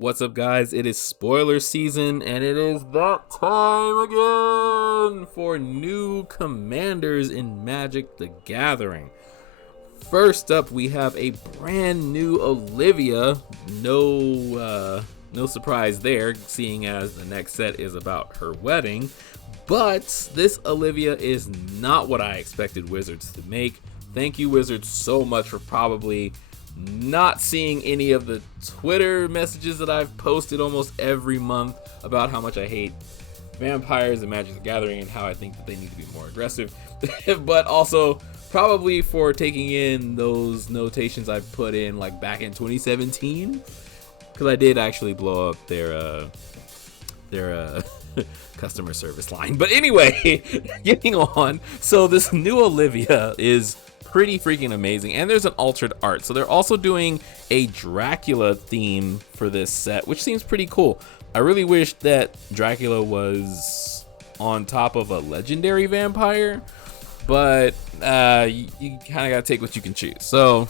What's up, guys? It is spoiler season, and it is that time again for new commanders in Magic the Gathering. First up, we have a brand new Olivia. No surprise there, seeing as the next set is about her wedding. But this Olivia is not what I expected Wizards to make. Thank you, Wizards, so much for probably not seeing any of the Twitter messages that I've posted almost every month about how much I hate vampires and Magic the Gathering and how I think that they need to be more aggressive. But also probably for taking in those notations I put in like back in 2017, because I did actually blow up their customer service line. But anyway, getting on. So this new Olivia is pretty freaking amazing, and there's an altered art. So they're also doing a Dracula theme for this set, which seems pretty cool. I really wish that Dracula was on top of a legendary vampire, but you kind of gotta take what you can choose. So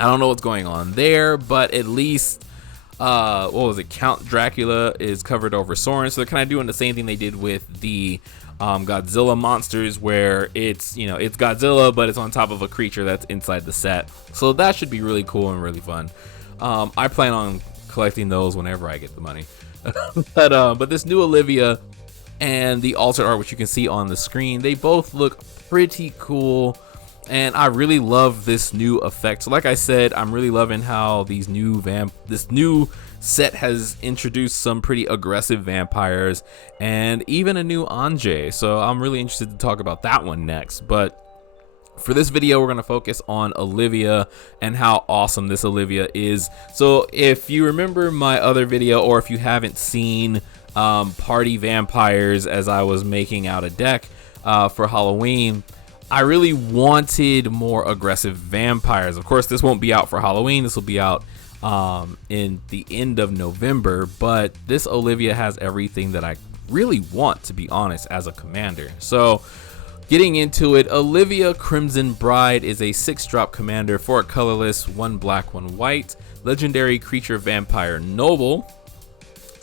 I don't know what's going on there, but at least what was it, Count Dracula is covered over Sorin. So they're kind of doing the same thing they did with the Godzilla monsters, where it's Godzilla, but it's on top of a creature that's inside the set. So that should be really cool and really fun. I plan on collecting those whenever I get the money. but this new Olivia and the altered art, which you can see on the screen, they both look pretty cool, and I really love this new effect. So like I said, I'm really loving how this new set has introduced some pretty aggressive vampires and even a new Anjay. So I'm really interested to talk about that one next. But for this video, we're going to focus on Olivia and how awesome this Olivia is. So if you remember my other video, or if you haven't seen Party Vampires, as I was making out a deck for Halloween, I really wanted more aggressive vampires. Of course, this won't be out for Halloween. This will be out in the end of November, but this Olivia has everything that I really want, to be honest, as a commander. So getting into it, Olivia Crimson Bride is a 6-drop commander for a colorless 1 black 1 white legendary creature vampire noble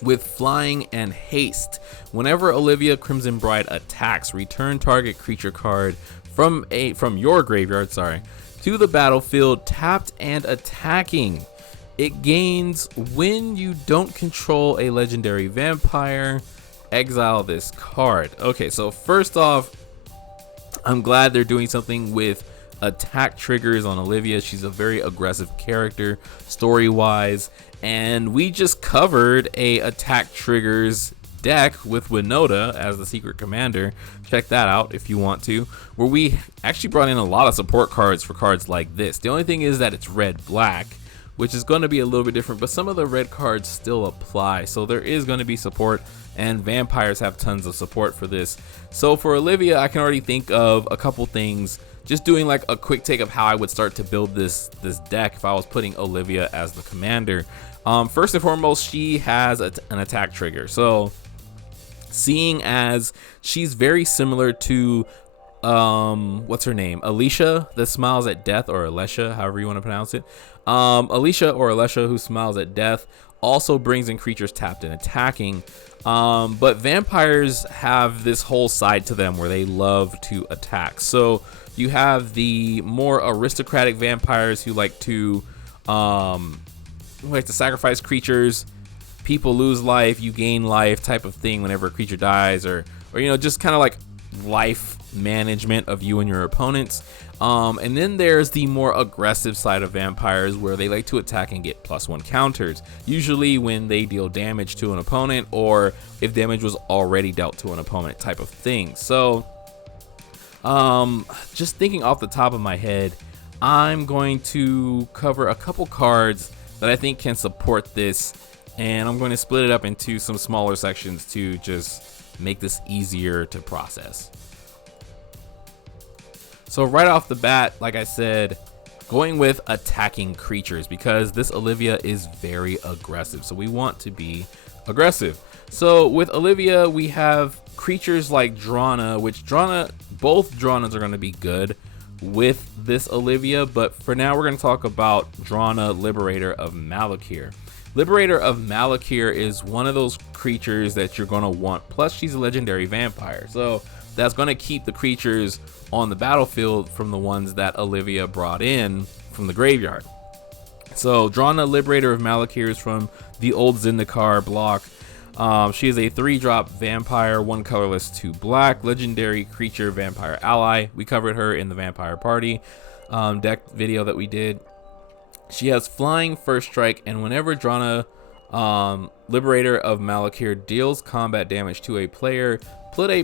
with flying and haste. Whenever Olivia Crimson Bride attacks, return target creature card from your graveyard, to the battlefield tapped and attacking. It gains when you don't control a legendary vampire. Exile this card. Okay, so first off, I'm glad they're doing something with attack triggers on Olivia. She's a very aggressive character story-wise, and we just covered a attack triggers deck with Winota as the secret commander. Check that out if you want to, where we actually brought in a lot of support cards for cards like this. The only thing is that it's red-black, which is going to be a little bit different, but some of the red cards still apply. So there is going to be support, and vampires have tons of support for this. So for Olivia, I can already think of a couple things, just doing like a quick take of how I would start to build this deck if I was putting Olivia as the commander. First and foremost, she has an attack trigger. So seeing as she's very similar to what's her name, Alicia that smiles at death, or Alessia, however you want to pronounce it. Alicia or Alessia, who smiles at death, also brings in creatures tapped and attacking. But vampires have this whole side to them where they love to attack. So you have the more aristocratic vampires who like to sacrifice creatures. People lose life, you gain life type of thing whenever a creature dies, or just kind of like life management of you and your opponents. And then there's the more aggressive side of vampires, where they like to attack and get +1 counters, usually when they deal damage to an opponent, or if damage was already dealt to an opponent type of thing. So just thinking off the top of my head, I'm going to cover a couple cards that I think can support this, and I'm going to split it up into some smaller sections to just make this easier to process. So right off the bat, like I said, going with attacking creatures, because this Olivia is very aggressive. So we want to be aggressive. So with Olivia, we have creatures like Drana, which both Dranas are going to be good with this Olivia, but for now we're going to talk about Drana, Liberator of Malakir. Liberator of Malakir is one of those creatures that you're going to want. Plus, she's a legendary vampire. So that's going to keep the creatures on the battlefield from the ones that Olivia brought in from the graveyard. So drawing a Liberator of Malakir is from the old Zendikar block. She is a 3-drop vampire, 1 colorless, 2 black, legendary creature vampire ally. We covered her in the Vampire Party deck video that we did. She has flying, first strike, and whenever Drana Liberator of Malakir deals combat damage to a player, put a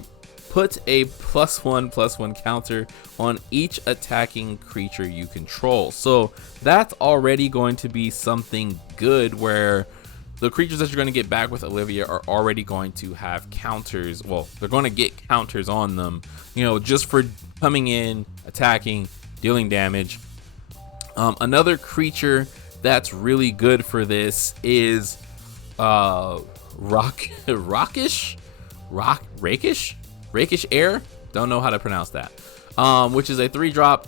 +1/+1 counter on each attacking creature you control. So that's already going to be something good, where the creatures that you're going to get back with Olivia are already going to have counters. Well, they're going to get counters on them, just for coming in, attacking, dealing damage. Another creature that's really good for this is Rakish Air, don't know how to pronounce that, which is a 3-drop,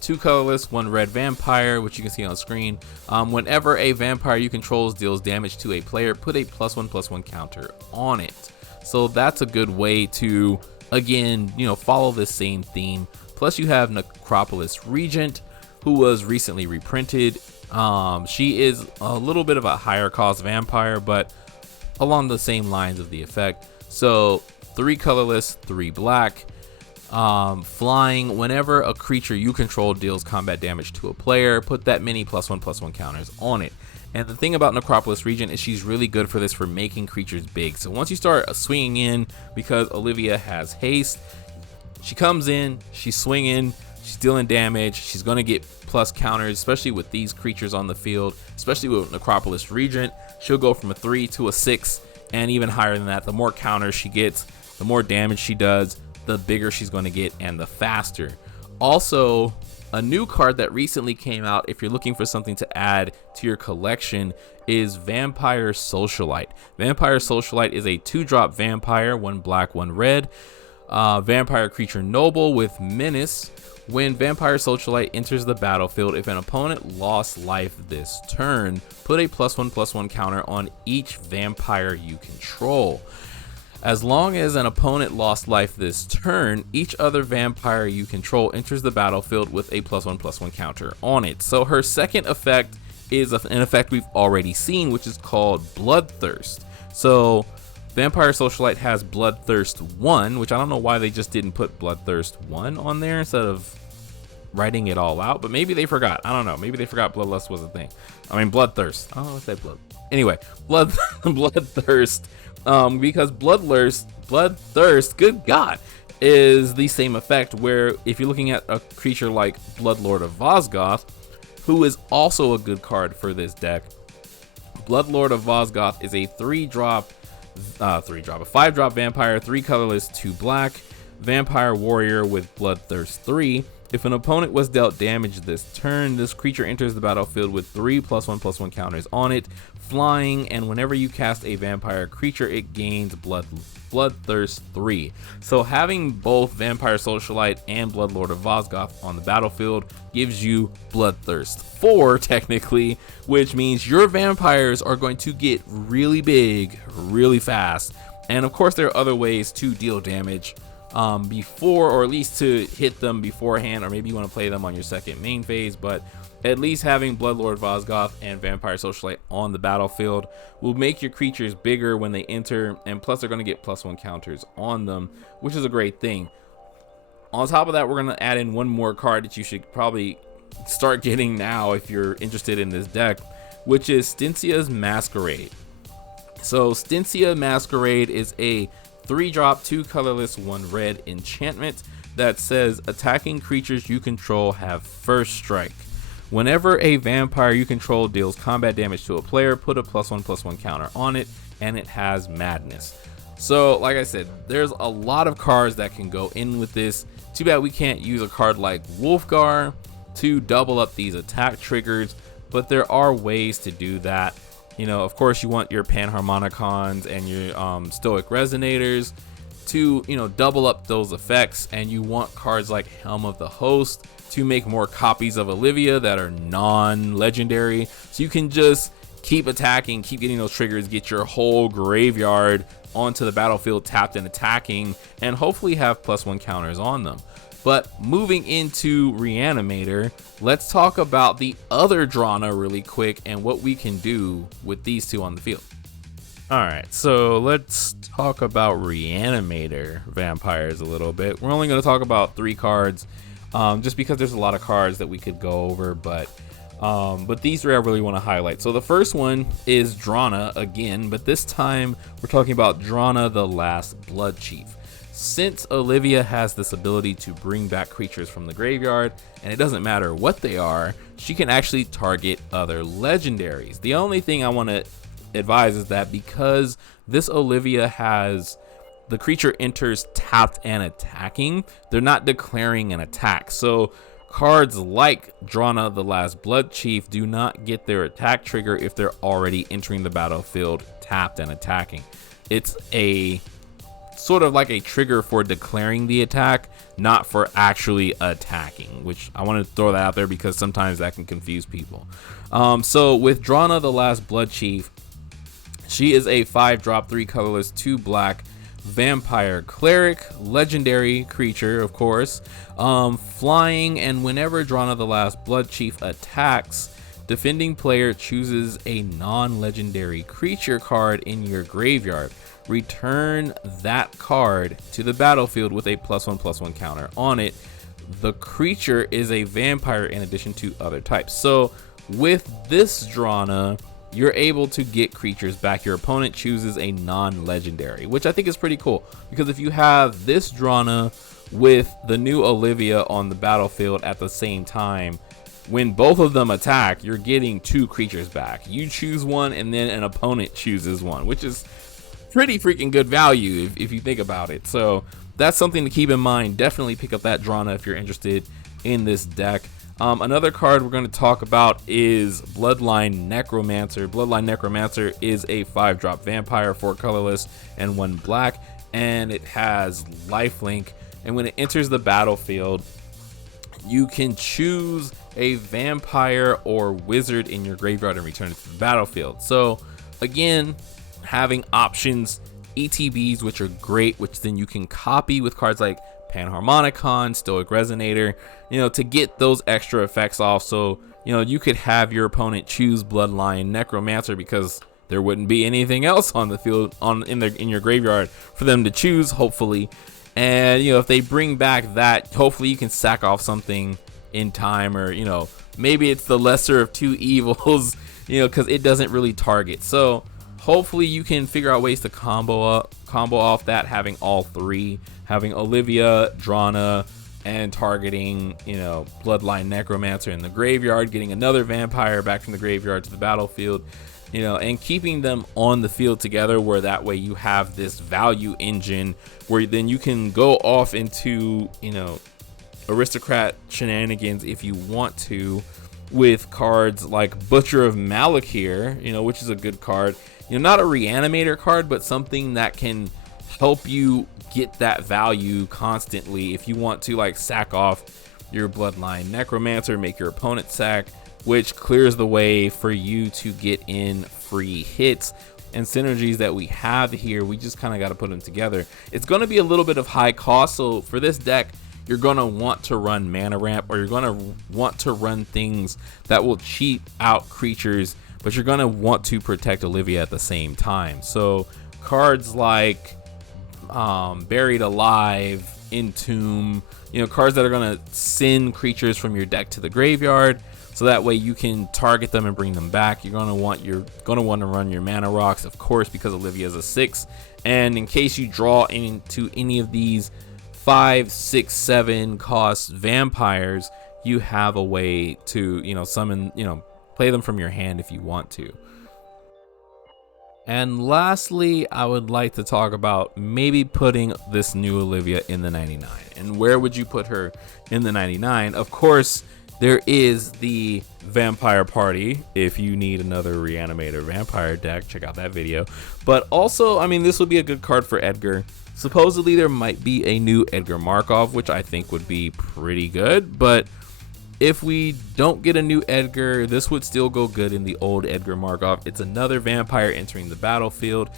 2 colorless, 1 red vampire, which you can see on screen. Whenever a vampire you control deals damage to a player, put a +1/+1 counter on it. So that's a good way to, again, follow the same theme. Plus you have Necropolis Regent, who was recently reprinted. She is a little bit of a higher cost vampire, but along the same lines of the effect. So 3 colorless, 3 black, flying. Whenever a creature you control deals combat damage to a player, put that many +1/+1 counters on it. And the thing about Necropolis Regent is she's really good for this, for making creatures big. So once you start swinging in, because Olivia has haste, she comes in, she's swinging, she's dealing damage, she's going to get plus counters, especially with these creatures on the field, especially with Necropolis Regent. She'll go from a 3 to a 6 and even higher than that. The more counters she gets, the more damage she does, the bigger she's going to get and the faster. Also, a new card that recently came out, if you're looking for something to add to your collection, is Vampire Socialite. Vampire Socialite is a 2-drop vampire, 1 black, 1 red, vampire creature noble with menace. When Vampire Socialite enters the battlefield, if an opponent lost life this turn, put a +1/+1 counter on each vampire you control. As long as an opponent lost life this turn, each other vampire you control enters the battlefield with a +1/+1 counter on it. So her second effect is an effect we've already seen, which is called Bloodthirst. So Vampire Socialite has Bloodthirst 1, which I don't know why they just didn't put Bloodthirst 1 on there instead of writing it all out, but maybe they forgot. I don't know. Maybe they forgot Bloodlust was a thing. Bloodthirst. I don't know if they blood. Anyway, Bloodthirst. Because Bloodthirst, good God, is the same effect, where if you're looking at a creature like Bloodlord of Vosgoth, who is also a good card for this deck. Bloodlord of Vosgoth is a 3-drop, a 5-drop vampire, 3 colorless, 2 black, vampire warrior with Bloodthirst 3. If an opponent was dealt damage this turn, this creature enters the battlefield with 3 +1/+1 counters on it, flying, and whenever you cast a vampire creature, it gains Bloodthirst 3. So having both Vampire Socialite and Bloodlord of Vosgoth on the battlefield gives you Bloodthirst 4, technically, which means your vampires are going to get really big, really fast. And of course, there are other ways to deal damage before, or at least to hit them beforehand, or maybe you want to play them on your second main phase, but at least having Bloodlord Vosgoth and Vampire Socialite on the battlefield will make your creatures bigger when they enter, and plus they're going to get +1 counters on them, which is a great thing. On top of that, we're going to add in one more card that you should probably start getting now if you're interested in this deck, which is Stincia's Masquerade. So Stincia Masquerade is a 3-drop, 2 colorless, 1 red enchantment that says attacking creatures you control have first strike. Whenever a vampire you control deals combat damage to a player, put a +1/+1 counter on it, and it has madness. So like I said, there's a lot of cards that can go in with this. Too bad we can't use a card like Wolfgar to double up these attack triggers, but there are ways to do that. Of course, you want your Panharmonicons and your Stoic Resonators to, double up those effects, and you want cards like Helm of the Host to make more copies of Olivia that are non-legendary, so you can just keep attacking, keep getting those triggers, get your whole graveyard onto the battlefield tapped and attacking, and hopefully have +1 counters on them. But moving into Reanimator, let's talk about the other Drana really quick and what we can do with these two on the field. Alright, so let's talk about Reanimator vampires a little bit. We're only going to talk about 3 cards, just because there's a lot of cards that we could go over, but these 3 I really want to highlight. So the first one is Drana again, but this time we're talking about Drana the Last Blood Chief. Since Olivia has this ability to bring back creatures from the graveyard, and it doesn't matter what they are, she can actually target other legendaries. The only thing I want to advise is that because this Olivia has the creature enters tapped and attacking, they're not declaring an attack. So cards like Drana the Last Blood Chief do not get their attack trigger if they're already entering the battlefield tapped and attacking. It's a sort of like a trigger for declaring the attack, not for actually attacking, which I want to throw that out there because sometimes that can confuse people. So with Drana the Last Blood Chief, she is a 5-drop, 3 colorless, 2 black vampire cleric, legendary creature, of course, flying, and whenever Drana the Last Blood Chief attacks, defending player chooses a non-legendary creature card in your graveyard. Return that card to the battlefield with a +1/+1 counter on it. The creature is a vampire in addition to other types. So with this Drana, you're able to get creatures back. Your opponent chooses a non-legendary, which I think is pretty cool, because if you have this Drana with the new Olivia on the battlefield at the same time, when both of them attack, you're getting 2 creatures back. You choose one and then an opponent chooses one, which is pretty freaking good value if you think about it. So that's something to keep in mind. Definitely pick up that Drana if you're interested in this deck. Another card we're going to talk about is Bloodline Necromancer. Bloodline Necromancer is a 5-drop vampire, 4 colorless and 1 black, and it has lifelink. And when it enters the battlefield, you can choose a vampire or wizard in your graveyard and return it to the battlefield. So again, having options, ETBs, which are great, which then you can copy with cards like Panharmonicon, Stoic Resonator, to get those extra effects off. So, you could have your opponent choose Bloodline Necromancer because there wouldn't be anything else on the field in your graveyard for them to choose, hopefully. And, if they bring back that, hopefully you can sack off something in time, or, maybe it's the lesser of 2 evils, because it doesn't really target. So hopefully you can figure out ways to combo off that, having all 3, having Olivia, Drana, and targeting, Bloodline Necromancer in the graveyard, getting another vampire back from the graveyard to the battlefield, and keeping them on the field together, where that way you have this value engine where then you can go off into, aristocrat shenanigans if you want to, with cards like Butcher of Malakir, which is a good card. Not a reanimator card, but something that can help you get that value constantly if you want to, like, sack off your Bloodline Necromancer, make your opponent sack, which clears the way for you to get in free hits and synergies that we have here. We just kind of got to put them together. It's going to be a little bit of high cost, so for this deck, you're going to want to run mana ramp, or you're going to want to run things that will cheat out creatures, but you're going to want to protect Olivia at the same time. So cards like Buried Alive, Entomb, cards that are going to send creatures from your deck to the graveyard, so that way you can target them and bring them back. You're going to want to run your mana rocks, of course, because Olivia is a 6, and in case you draw into any of these 5, 6, 7 cost vampires, you have a way to summon, play them from your hand if you want to. And lastly, I would like to talk about maybe putting this new Olivia in the 99. And where would you put her in the 99? Of course, there is the Vampire Party. If you need another Reanimator vampire deck, check out that video. But also, this would be a good card for Edgar. Supposedly there might be a new Edgar Markov, which I think would be pretty good, but if we don't get a new Edgar, this would still go good in the old Edgar Markov. It's another vampire entering the battlefield.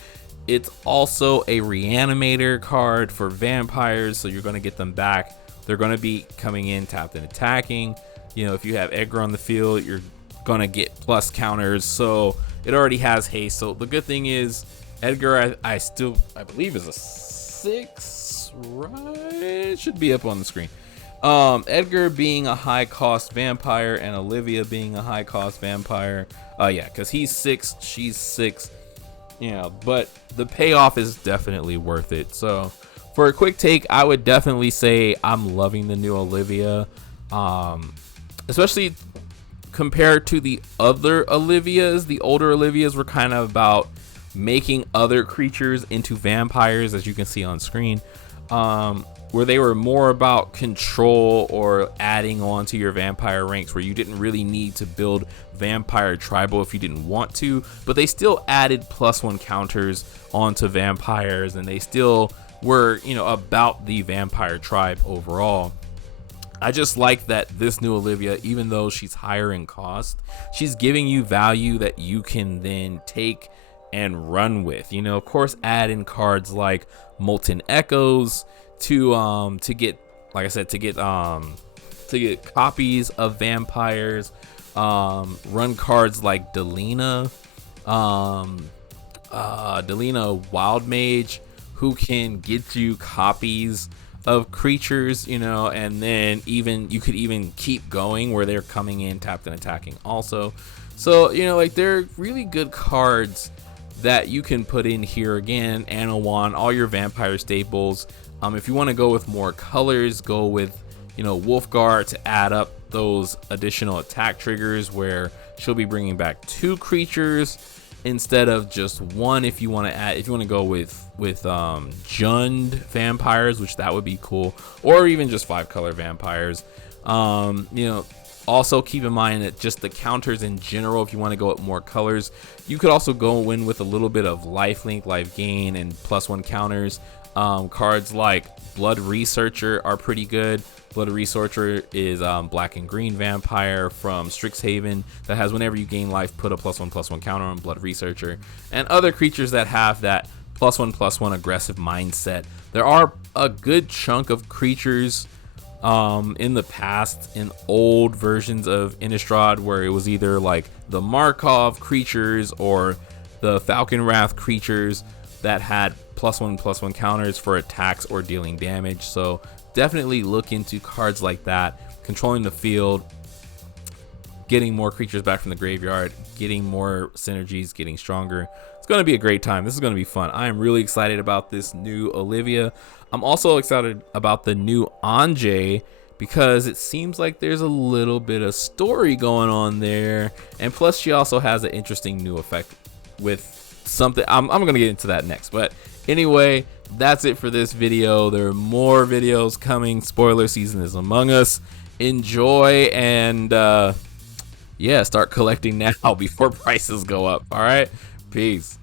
It's also a reanimator card for vampires, so you're going to get them back. They're going to be coming in tapped and attacking. You know, if you have Edgar on the field, you're going to get plus counters, so it already has haste. So the good thing is Edgar, I believe is a 6, right? It should be up on the screen. Edgar being a high cost vampire and Olivia being a high cost vampire. Yeah, because he's 6, she's 6. Yeah, but the payoff is definitely worth it. So for a quick take, I would definitely say I'm loving the new Olivia, especially compared to the other Olivias. The older Olivias were kind of about making other creatures into vampires, as you can see on screen, where they were more about control or adding on to your vampire ranks, where you didn't really need to build vampire tribal if you didn't want to, but they still added +1 counters onto vampires, and they still were, you know, about the vampire tribe overall. I just like that this new Olivia, even though she's higher in cost, she's giving you value that you can then take and run with. You know, of course, add in cards like Molten Echoes to get, like I said, to get copies of vampires. Run cards like Delina, Wild Mage, who can get you copies of creatures, you know, and then even you could even keep going where they're coming in tapped and attacking also. So, you know, like, they're really good cards that you can put in here. Again, Anawan, all your vampire staples. If you want to go with more colors, go with, you know, Wolfguard to add up those additional attack triggers, where she'll be bringing back 2 creatures instead of just 1. If you want to add, if you want to go with Jund vampires, which that would be cool, or even just 5-color vampires. You know, also keep in mind that just the counters in general, if you want to go with more colors, you could also go in with a little bit of lifelink, life gain, and +1 counters. Cards like Blood Researcher are pretty good. Blood Researcher is black and green vampire from Strixhaven that has, whenever you gain life, put a +1/+1 counter on Blood Researcher. And other creatures that have that +1/+1 aggressive mindset. There are a good chunk of creatures in the past, in old versions of Innistrad, where it was either like the Markov creatures or the Falcon Wrath creatures that had +1/+1 counters for attacks or dealing damage. So definitely look into cards like that, controlling the field, getting more creatures back from the graveyard, getting more synergies, getting stronger. It's going to be a great time. This is going to be fun. I am really excited about this new Olivia. I'm also excited about the new Anjay, because it seems like there's a little bit of story going on there, and plus she also has an interesting new effect with something. I'm gonna get into that next, but anyway, that's it for this video. There are more videos coming. Spoiler season is among us. Enjoy, and yeah, start collecting now before prices go up. All right, peace.